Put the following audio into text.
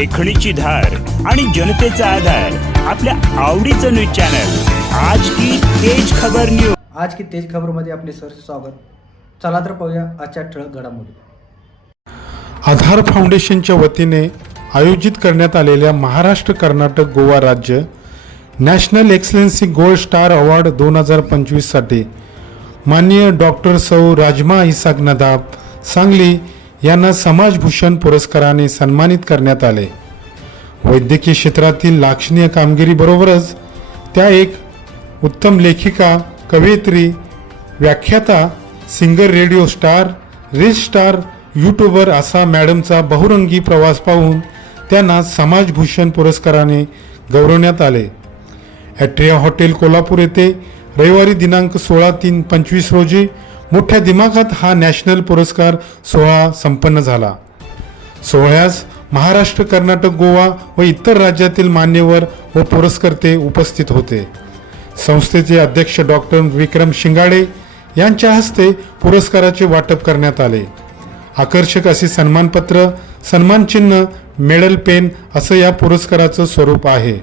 लेखणीची धार आणि जनतेचा आधार आपल्या आवडीचं न्यूज चॅनल. आज की तेज खबर न्यूज आज की तेज खबरमध्ये आपले सर स्वागत. चला तर पाहूया आजच्या ठळक घडामोडी. आधार फाउंडेशनच्या वतीने आयोजित करण्यात आलेल्या महाराष्ट्र कर्नाटक गोवा राज्य national excellency gold star award दोन हजार पंचवीससाठी माननीय डॉक्टर सौ राजमा इसाक नदाब सांगली यांना समाजभूषण पुरस्काराने सन्मानित करण्यात आले. वैद्यकीय क्षेत्रातील लाक्षणीय कामगिरीबरोबरच त्या एक उत्तम लेखिका कवयित्री व्याख्याता singer radio star reel star YouTuber असा मॅडमचा बहुरंगी प्रवास पाहून त्यांना समाजभूषण पुरस्काराने गौरवण्यात आले. ॲट्रिया हॉटेल कोल्हापूर येथे रविवारी दिनांक सोळा तीन पंचवीस रोजी मोठ्या दिमागात हा नॅशनल पुरस्कार सोहळा संपन्न झाला. सोहळ्यास महाराष्ट्र कर्नाटक गोवा व इतर राज्यातील मान्यवर व पुरस्कर्ते उपस्थित होते. संस्थेचे अध्यक्ष डॉक्टर विक्रम शिंगाडे यांच्या हस्ते पुरस्काराचे वाटप करण्यात आले. आकर्षक असे सन्मानपत्र सन्मानचिन्ह मेडल पेन असं या पुरस्काराचं स्वरूप आहे.